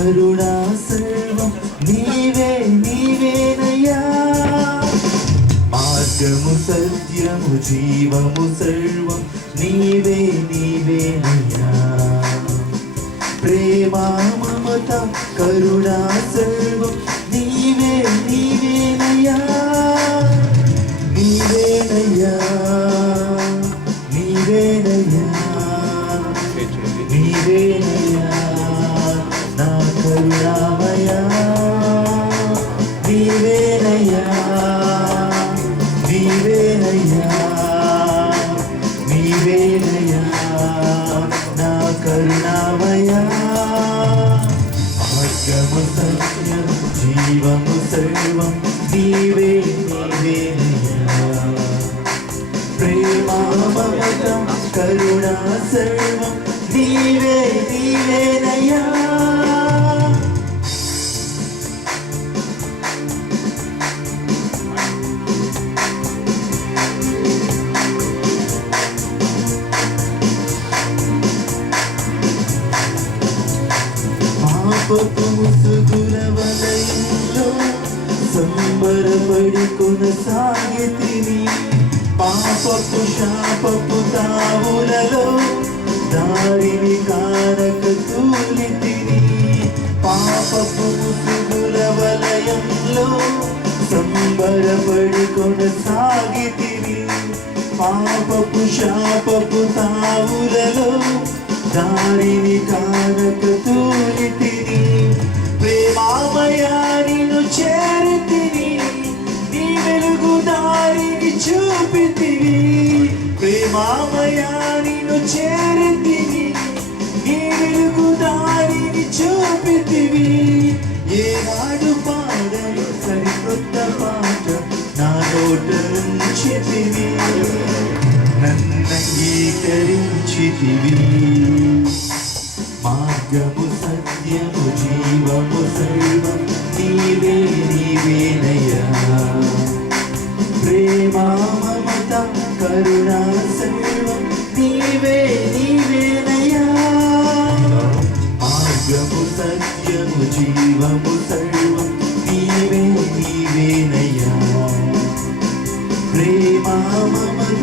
కరుణా సర్వం నీవే నీవేనయ్యా. మార్గము సత్యము జీవము సర్వం నీవే నీవేనయ్యా. ప్రేమ మమత కరుణా సర్వం నీవే నీవేనయ్యా. నీవేనయ్యా నీవేనయ్యా నీవేనయ్యా నా కరుణామయా. నీవేనయ్యా నీవేనయ్యా నీవేనయ్యా నా కరుణామయా. మార్గము సత్యము జీవము సర్వం నీవే నీవేనయ్యా. ప్రేమ మమత కరుణా సర్వం నీవే నీవేనయ్యా. పాపపు ముసుగుల వలయంలో సంబరపడి కొనసాగితిని. పాపపు శాపపు తావులలో దారిని కానక తూలితిని. పాపపు ముసుగుల వలయంలో సంబరపడి కొనసాగితిని. పాపపు శాపపు తావులలో దారిని కానక తూలితిని. ప్రేమామయా నిన్ను చేరితిని, నీ వెలుగు దారిని చూపితివి. ప్రేమామయా నిన్ను చేరితిని, నీ వెలుగు దారిని చూపితివి. ఏనాడు పాడని సరికొత్త పాట నా నోట నుంచితివి. నన్నంగీకరించితివి. మార్గము సత్యము జీవము సర్వం నీవే నీవేనయ్యా. ప్రేమ మమత కరుణా సర్వం నీవే నీవేనయ్యా. మార్గము సత్యము జీవము సర్వం నీవే నీవేనయ్యా. ప్రేమ మమత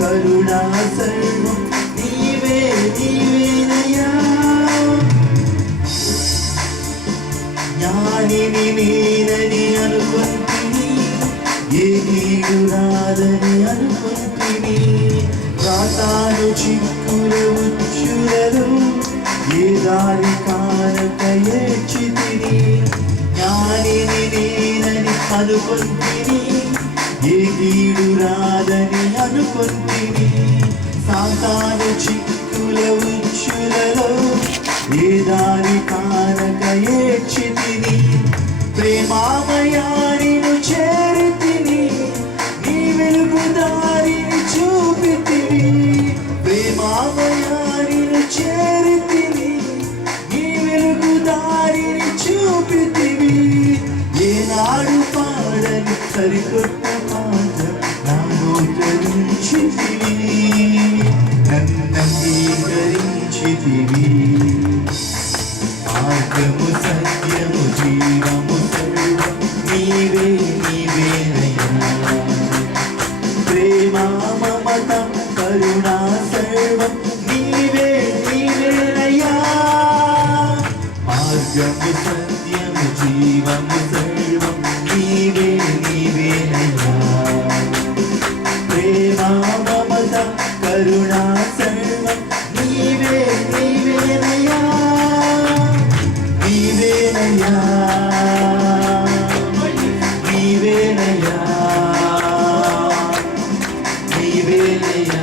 కరుణా సర్వం నీవే నీవేనయ్యా. జ్ఞానిని నేనని అనుకుంటుని, ఏ కీడు రాదని అనుకుంటుని. రాతాను చిక్కుల ఉచ్చులలో ఏ దారి కానక ఏడ్చితిని. జ్ఞానిని నేనని అనుకుంటుని, ఏ కీడు రాదని అనుకుంటుని. సాతాను చిక్కుల ఉచ్చులలో ఏ దారి కానక ఏడ్చితిని. ప్రేమామయా నిన్ను చేరితిని, నీ వెలుగు దారిని చూపితివి. ప్రేమామయా నిన్ను చేరితిని, నీ వెలుగు దారిని చూపితివి. ఏనాడు పాడని సరికొత్త పాట నా నోట నుంచితివి. నన్నంగీకరించితివి. మార్గము సత్యము జీవము సర్వం నీవే నీవేనయ్యా. ప్రేమ మమత కరుణా సర్వం నీవే నీవేనయ్యా. మార్గము సత్యము జీవము సర్వం నీవే నీవేనయ్యా. ప్రేమ మమత కరుణా సర్వం నీవే నీవేనయ్యా. నీవేనయ్యా నీవేనయ్యా నీవేనయ్యా